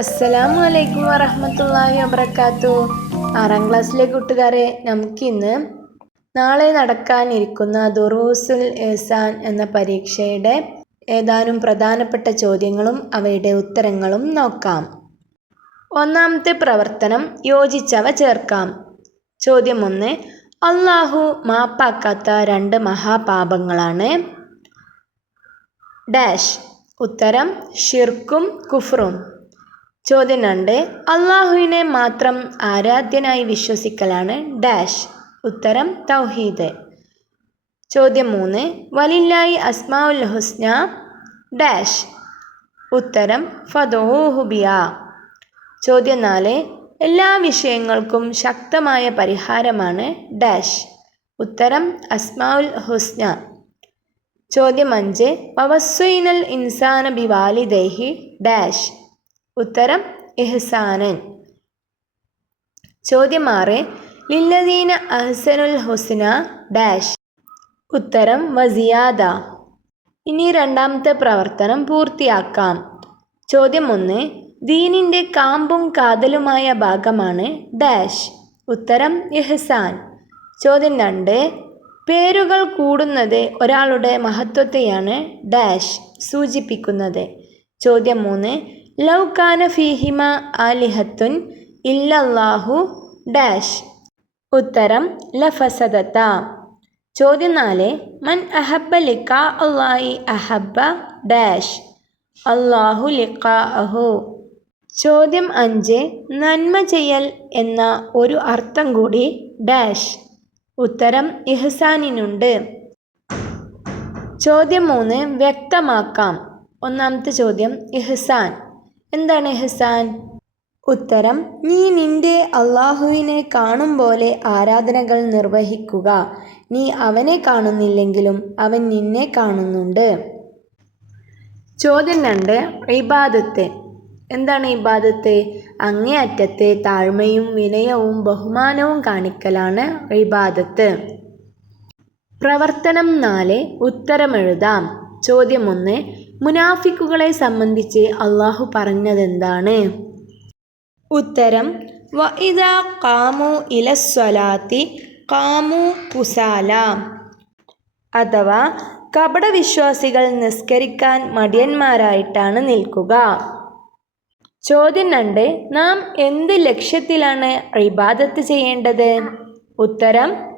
അസ്സലാമു അലൈക്കും വറഹമത്തല്ലാഹി വബർക്കാത്തു ആറാം ക്ലാസ്സിലെ കൂട്ടുകാരെ നമുക്കിന്ന് നാളെ നടക്കാനിരിക്കുന്ന ദുറൂസുൽ എഹ്സാൻ എന്ന പരീക്ഷയുടെ ഏതാനും പ്രധാനപ്പെട്ട ചോദ്യങ്ങളും അവയുടെ ഉത്തരങ്ങളും നോക്കാം. ഒന്നാമത്തെ പ്രവർത്തനം യോജിച്ചവ ചേർക്കാം. ചോദ്യം ഒന്ന് അള്ളാഹു മാപ്പാക്കാത്ത രണ്ട് മഹാപാപങ്ങളാണ്. ഡാഷ് ഉത്തരം ഷിർക്കും കുഫ്റും. ചോദ്യം രണ്ട് അള്ളാഹുവിനെ മാത്രം ആരാധ്യനായി വിശ്വസിക്കലാണ് ഡാഷ്. ഉത്തരം തൗഹീദ്. ചോദ്യം മൂന്ന് വലില്ലായി അസ്മാഉൽ ഹുസ്ന ഡാഷ്. ഉത്തരം ഫതോഹുബിയ ചോദ്യം നാല് എല്ലാ വിഷയങ്ങൾക്കും ശക്തമായ പരിഹാരമാണ് ഡാഷ്. ഉത്തരം അസ്മാഉൽ ഹുസ്ന. ചോദ്യം അഞ്ച് പവസ്വൈനൽ ഇൻസാന ബിവാലിദേഹി ഡാഷ്. ഉത്തരം എഹ്സാനൻ. ചോദ്യം ആറ് ലില്ലദീന അഹ്സനുൽ ഹുസ്ന ഡാഷ്. ഉത്തരം വസിയാദ. ഇനി രണ്ടാമത്തെ പ്രവർത്തനം പൂർത്തിയാക്കാം. ചോദ്യം ഒന്ന് ദീനിന്റെ കാമ്പും കാതലുമായ ഭാഗമാണ് ഡാഷ്. ഉത്തരം എഹ്സാൻ. ചോദ്യം രണ്ട് പേരുകൾ കൂടുന്നത് ഒരാളുടെ മഹത്വത്തെയാണ് ഡാഷ് സൂചിപ്പിക്കുന്നത്. ചോദ്യം മൂന്ന് ലൗകാന ഫീഹിമ ആലിഹത്തുൻ ഇല്ലല്ലാഹു ഡാഷ്. ഉത്തരം ലഫസദത്ത ചോദ്യം നാല് മൻ അഹബ്ബ ലിക്ക അള്ളാഹി അഹബ്ബ ഡാഷ്. അള്ളാഹു ലിക്കാഅഹു ചോദ്യം അഞ്ച് നന്മ ചെയ്യൽ എന്ന ഒരു അർത്ഥം കൂടി ഡാഷ്. ഉത്തരം ഇഹ്സാനിനുണ്ട്. ചോദ്യം മൂന്ന് വ്യക്തമാക്കാം. ഒന്നാമത്തെ ചോദ്യം ഇഹ്സാൻ. എന്താണ് ഹസാൻ? ഉത്തരം നീ നിന്റെ അള്ളാഹുവിനെ കാണും പോലെ ആരാധനകൾ നിർവഹിക്കുക. നീ അവനെ കാണുന്നില്ലെങ്കിലും അവൻ നിന്നെ കാണുന്നുണ്ട്. ചോദ്യം രണ്ട് ഇബാദത്തെ. എന്താണ് ഇബാദത്തെ? അങ്ങേയറ്റത്തെ താഴ്മയും വിനയവും ബഹുമാനവും കാണിക്കലാണ് ഇബാദത്ത്. പ്രവർത്തനം നാല് ഉത്തരമെഴുതാം. ചോദ്യം ഒന്ന് മുനാഫിക്കുകളെ സംബന്ധിച്ച് അള്ളാഹു പറഞ്ഞതെന്താണ്? ഉത്തരം വഇദ കാമു ഇലസ്വലാത്തി കാമു കുസാല അഥവാ കപടവിശ്വാസികൾ നിസ്കരിക്കാൻ മടിയന്മാരായിട്ടാണ് നിൽക്കുക. ചോദ്യം രണ്ട് നാം എന്ത് ലക്ഷ്യത്തിലാണ് ഇബാദത്ത് ചെയ്യേണ്ടത്? ഉത്തരം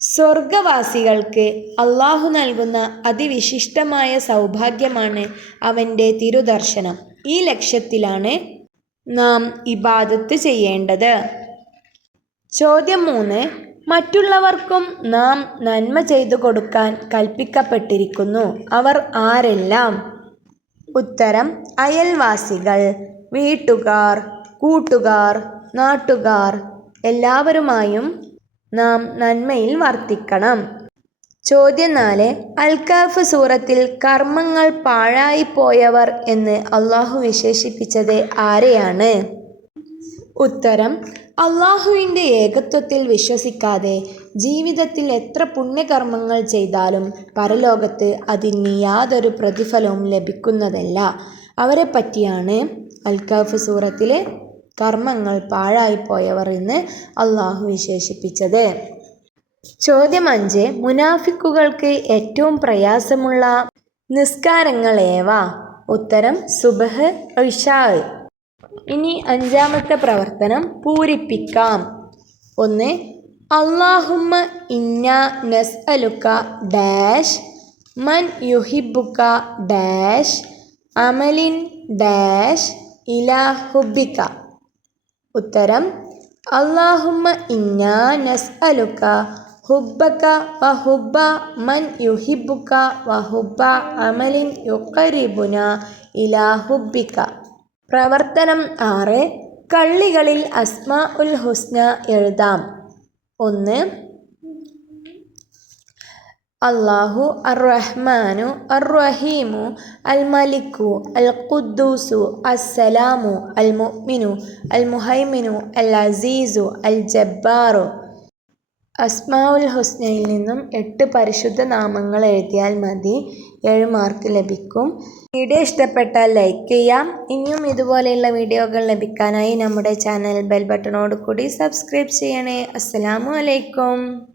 സ്വർഗവാസികൾക്ക് അള്ളാഹു നൽകുന്ന അതിവിശിഷ്ടമായ സൗഭാഗ്യമാണ് അവന്റെ തിരുദർശനം. ഈ ലക്ഷ്യത്തിലാണ് നാം ഇബാദത്ത് ചെയ്യേണ്ടത്. ചോദ്യം മൂന്ന്. മറ്റുള്ളവർക്കും നാം നന്മ ചെയ്തു കൊടുക്കാൻ കൽപ്പിക്കപ്പെട്ടിരിക്കുന്നു. അവർ ആരെല്ലാം? ഉത്തരം അയൽവാസികൾ വീട്ടുകാർ കൂട്ടുകാർ നാട്ടുകാർ എല്ലാവരുമായും നാം നന്മയിൽ വർത്തിക്കണം. ചോദ്യം നാല് അൽക്കാഫ് സൂറത്തിൽ കർമ്മങ്ങൾ പാഴായിപ്പോയവർ എന്ന് അള്ളാഹു വിശേഷിപ്പിച്ചത് ആരെയാണ്? ഉത്തരം അള്ളാഹുവിന്റെ ഏകത്വത്തിൽ വിശ്വസിക്കാതെ ജീവിതത്തിൽ എത്ര പുണ്യകർമ്മങ്ങൾ ചെയ്താലും പരലോകത്ത് അതിന് യാതൊരു പ്രതിഫലവും ലഭിക്കുന്നതല്ല. അവരെ പറ്റിയാണ് അൽക്കാഫ് സൂറത്തിലെ കർമ്മങ്ങൾ പാഴായിപ്പോയവർ എന്ന് അള്ളാഹു വിശേഷിപ്പിച്ചത്. ചോദ്യം അഞ്ച് മുനാഫിക്കുകൾക്ക് ഏറ്റവും പ്രയാസമുള്ള നിസ്കാരങ്ങൾ ഏവ? ഉത്തരം സുബഹ് ഇഷാ. ഇനി അഞ്ചാമത്തെ പ്രവർത്തനം പൂരിപ്പിക്കാം. ഒന്ന് അള്ളാഹുമ്മ ഇന്ന നസ് അലുക്ക ഡാഷ് മൻ യുഹിബുക്ക ഡാഷ് അമലിൻ ഡാഷ് ഇലാ ഹുബിക്ക ഉത്തരം അള്ളാഹുമ്മ ഇന്നാ അലുക്ക വ ഹുബ മൻ യുഹിബുക്ക വ വഹുബ്ബ അമലിൻ യുക്കരിബുന ഇലാ ഹുബിക്ക പ്രവർത്തനം ആറ് കള്ളികളിൽ അസ്മാ ഉൽ ഹുസ്ന എഴുതാം. ഒന്ന് അള്ളാഹു അർ റഹ്മാനു അർ റഹീമു അൽ മലിക്കു അൽ ഖുദ്ദൂസു അസ്സലാമു അൽ മുഅ്മിനു അൽ മുഹൈമിനു അൽ അസീസു അൽ ജബ്ബാറു അസ്മാഉൽ ഹുസ്നയിൽ നിന്നും എട്ട് പരിശുദ്ധ നാമങ്ങൾ എഴുതിയാൽ മതി. ഏഴ് മാർക്ക് ലഭിക്കും. വീഡിയോ ഇഷ്ടപ്പെട്ടാൽ ലൈക്ക് ചെയ്യാം. ഇനിയും ഇതുപോലെയുള്ള വീഡിയോകൾ ലഭിക്കാനായി നമ്മുടെ ചാനൽ ബെൽ ബട്ടണോട് കൂടി സബ്സ്ക്രൈബ് ചെയ്യണേ. അസ്സലാമു അലൈക്കും.